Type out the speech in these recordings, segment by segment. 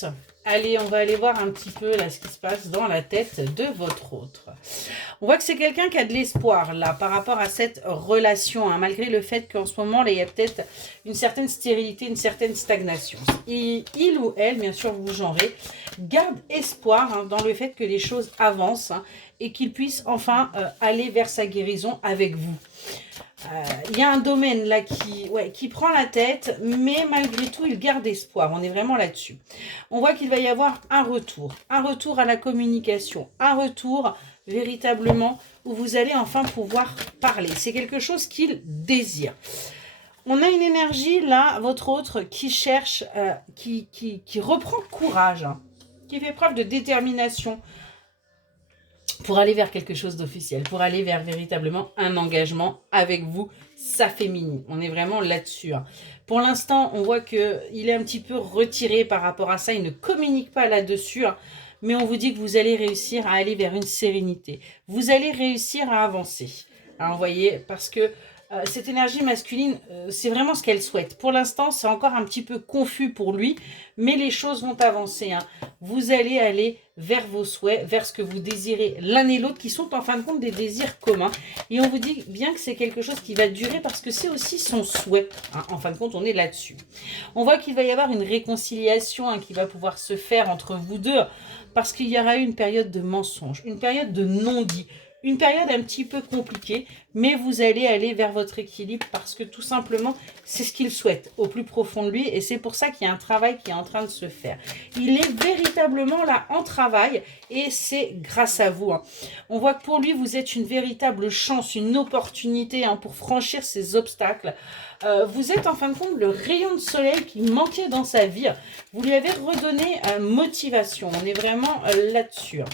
plus. Allez, on va aller voir un petit peu là ce qui se passe dans la tête de votre autre. On voit que c'est quelqu'un qui a de l'espoir là par rapport à cette relation, hein, malgré le fait qu'en ce moment là, il y a peut-être une certaine stérilité, une certaine stagnation. Et il ou elle, bien sûr vous genrez, garde espoir, hein, dans le fait que les choses avancent, hein, et qu'il puisse enfin aller vers sa guérison avec vous. Il y a un domaine là qui prend la tête, mais malgré tout, il garde espoir. On est vraiment là-dessus. On voit qu'il va y avoir un retour à la communication, un retour véritablement où vous allez enfin pouvoir parler. C'est quelque chose qu'il désire. On a une énergie là, votre autre, qui cherche, qui reprend courage, hein, qui fait preuve de détermination, pour aller vers quelque chose d'officiel, pour aller vers véritablement un engagement avec vous, sa féminine. On est vraiment là-dessus, hein. Pour l'instant, on voit qu'il est un petit peu retiré par rapport à ça. Il ne communique pas là-dessus, hein, mais on vous dit que vous allez réussir à aller vers une sérénité. Vous allez réussir à avancer, hein, vous voyez, parce que cette énergie masculine, c'est vraiment ce qu'elle souhaite. Pour l'instant, c'est encore un petit peu confus pour lui, mais les choses vont avancer, hein. Vous allez aller vers vos souhaits, vers ce que vous désirez l'un et l'autre, qui sont en fin de compte des désirs communs. Et on vous dit bien que c'est quelque chose qui va durer parce que c'est aussi son souhait, hein. En fin de compte, on est là-dessus. On voit qu'il va y avoir une réconciliation, hein, qui va pouvoir se faire entre vous deux, parce qu'il y aura eu une période de mensonge, une période de non-dit, une période un petit peu compliquée, mais vous allez aller vers votre équilibre parce que tout simplement, c'est ce qu'il souhaite au plus profond de lui et c'est pour ça qu'il y a un travail qui est en train de se faire. Il est véritablement là en travail et c'est grâce à vous, hein. On voit que pour lui, vous êtes une véritable chance, une opportunité, hein, pour franchir ces obstacles. Vous êtes en fin de compte le rayon de soleil qui manquait dans sa vie. Vous lui avez redonné motivation. On est vraiment là-dessus, hein.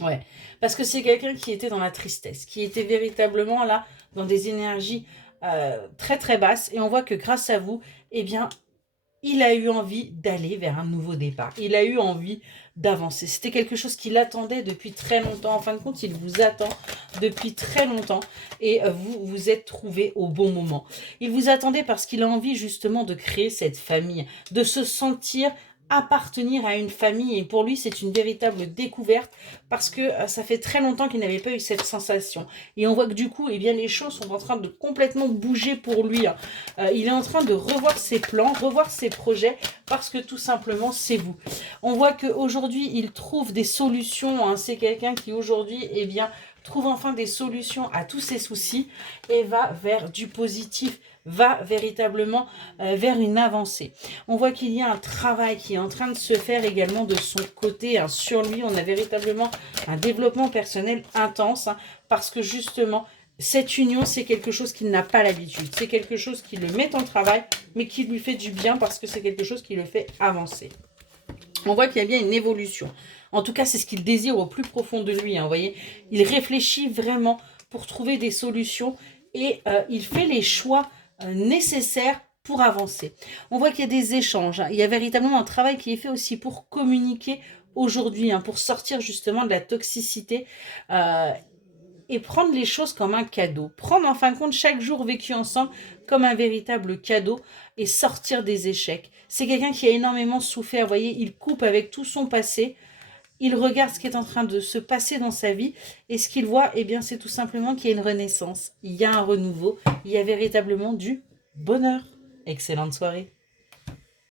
Ouais, parce que c'est quelqu'un qui était dans la tristesse, qui était véritablement là dans des énergies très très basses. Et on voit que grâce à vous, eh bien, il a eu envie d'aller vers un nouveau départ. Il a eu envie d'avancer. C'était quelque chose qu'il attendait depuis très longtemps. En fin de compte, il vous attend depuis très longtemps et vous vous êtes trouvé au bon moment. Il vous attendait parce qu'il a envie justement de créer cette famille, de se sentir appartenir à une famille et pour lui c'est une véritable découverte parce que ça fait très longtemps qu'il n'avait pas eu cette sensation et on voit que du coup eh bien, les choses sont en train de complètement bouger pour lui, hein. Il est en train de revoir ses plans, revoir ses projets parce que tout simplement c'est vous. On voit qu'aujourd'hui il trouve des solutions, hein. C'est quelqu'un qui aujourd'hui eh bien trouve enfin des solutions à tous ses soucis et va vers du positif, va véritablement vers une avancée. On voit qu'il y a un travail qui est en train de se faire également de son côté, hein, sur lui. On a véritablement un développement personnel intense, hein, parce que justement, cette union, c'est quelque chose qu'il n'a pas l'habitude. C'est quelque chose qui le met en travail, mais qui lui fait du bien parce que c'est quelque chose qui le fait avancer. On voit qu'il y a bien une évolution. En tout cas, c'est ce qu'il désire au plus profond de lui, hein, vous voyez. Il réfléchit vraiment pour trouver des solutions et il fait les choix nécessaires pour avancer. On voit qu'il y a des échanges, hein. Il y a véritablement un travail qui est fait aussi pour communiquer aujourd'hui, hein, pour sortir justement de la toxicité et prendre les choses comme un cadeau. Prendre en fin de compte chaque jour vécu ensemble comme un véritable cadeau et sortir des échecs. C'est quelqu'un qui a énormément souffert, vous voyez, il coupe avec tout son passé. Il regarde ce qui est en train de se passer dans sa vie et ce qu'il voit, eh bien, c'est tout simplement qu'il y a une renaissance. Il y a un renouveau, il y a véritablement du bonheur. Excellente soirée.